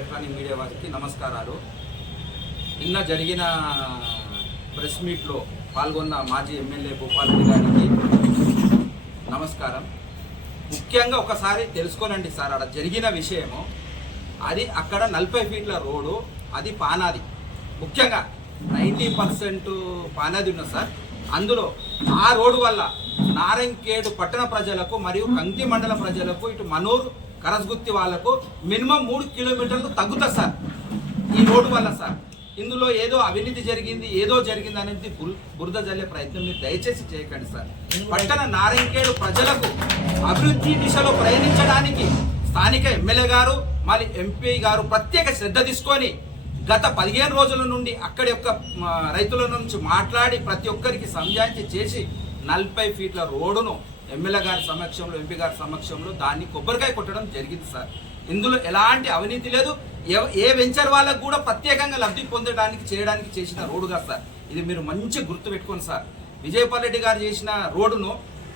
Electronic media వారికి నమస్కారాలు. నిన్న జరిగిన ప్రెస్ మీట్లో పాల్గొన్న మాజీ ఎమ్మెల్యే భూపాల్ గారికి నమస్కారం. ముఖ్యంగా ఒకసారి తెలుసుకోనండి సార్ అక్కడ జరిగిన విషయము. అది అక్కడ నలభై ఫీట్ల రోడ్డు అది పానాది. ముఖ్యంగా నైంటీ పర్సెంట్ పానాది ఉన్నది సార్. అందులో ఆ రోడ్డు వల్ల నారంకేడు పట్టణ ప్రజలకు మరియు కంకి మండల ప్రజలకు ఇటు మనూరు కరస్గుత్తి వాళ్ళకు మినిమం మూడు కిలోమీటర్లు తగ్గుతుంది సార్. ఈ రోడ్డు వల్ల సార్. ఇందులో ఏదో అవినీతి జరిగింది ఏదో జరిగింది అనేది బురద జల్లే ప్రయత్నం మీరు దయచేసి చేయకండి సార్. పట్టణ నారాయణకేడు ప్రజలకు అభివృద్ధి దిశలో ప్రయాణించడానికి స్థానిక ఎమ్మెల్యే గారు మరి ఎంపీ గారు ప్రత్యేక శ్రద్ధ తీసుకొని గత పదిహేను రోజుల నుండి అక్కడి యొక్క రైతుల నుంచి మాట్లాడి ప్రతి ఒక్కరికి సంజాయించి చేసి నలభై ఫీట్ల రోడ్డును ఎమ్మెల్యే గారి సమక్షంలో ఎంపీ గారి సమక్షంలో దాన్ని కొబ్బరికాయ కొట్టడం జరిగింది సార్. ఇందులో ఎలాంటి అవినీతి లేదు. ఏ వెంచర్ వాళ్ళకు కూడా ప్రత్యేకంగా లబ్ధి పొందడానికి చేయడానికి చేసిన రోడ్డు కాదు సార్. ఇది మీరు మంచి గుర్తు పెట్టుకోండి సార్. విజయపాల్ రెడ్డి గారు చేసిన రోడ్డును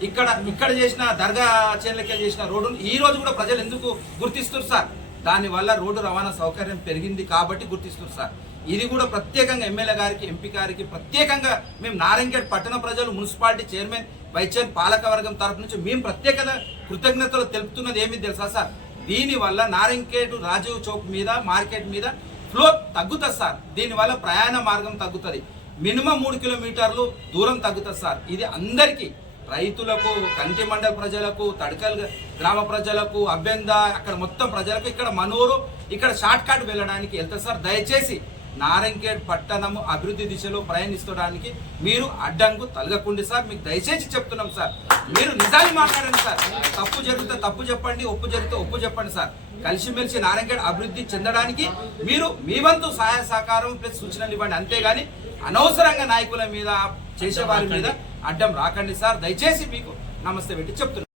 ఇక్కడ ఇక్కడ చేసిన దర్గా చేనులకే చేసిన రోడ్డును ఈ రోజు కూడా ప్రజలు ఎందుకు గుర్తిస్తారు సార్? దానివల్ల రోడ్డు రవాణా సౌకర్యం పెరిగింది కాబట్టి గుర్తిస్తారు సార్. ఇది కూడా ప్రత్యేకంగా ఎమ్మెల్యే గారికి ఎంపీ గారికి ప్రత్యేకంగా మేము నారాయణగఢ్ పట్టణ ప్రజలు మున్సిపాలిటీ చైర్మన్ వైస్ చైర్మన్ పాలకవర్గం తరఫు తరపు నుంచి మేము ప్రత్యేక కృతజ్ఞతలు తెలుపుతున్నది ఏమి తెలుసా సార్? దీనివల్ల నారాయణఖేడ్ రాజీవ్ చౌక్ మీద మార్కెట్ మీద ఫ్లో తగ్గుతుంది సార్. దీనివల్ల ప్రయాణ మార్గం తగ్గుతుంది. మినిమం మూడు కిలోమీటర్లు దూరం తగ్గుతుంది సార్. ఇది అందరికీ రైతులకు కంటి మండల ప్రజలకు తడకల్ గ్రామ ప్రజలకు అభ్యంద అక్కడ మొత్తం ప్రజలకు ఇక్కడ మనూరు ఇక్కడ షార్ట్ కట్ వెళ్ళడానికి వెళ్తారు సార్. దయచేసి నారంకేడ్ పట్టణము అభివృద్ధి దిశలో ప్రయాణిస్తడానికి మీరు అడ్డంకు తలగకుండి సార్. మీకు దయచేసి చెప్తున్నాం సార్. మీరు నిజాన్ని మాట్లాడండి సార్. తప్పు జరిగితే తప్పు చెప్పండి ఒప్పు జరిగితే ఒప్పు చెప్పండి సార్. కలిసిమెలిసి నారాయణగఢ్ అభివృద్ధి చెందడానికి మీరు మీ వంతు సహాయ సహకారం ప్లస్ సూచనలు ఇవ్వండి. అంతేగాని అనవసరంగా నాయకుల మీద చేసే వారి మీద అడ్డం రాకండి సార్. దయచేసి మీకు నమస్తే పెట్టి చెప్తున్నాను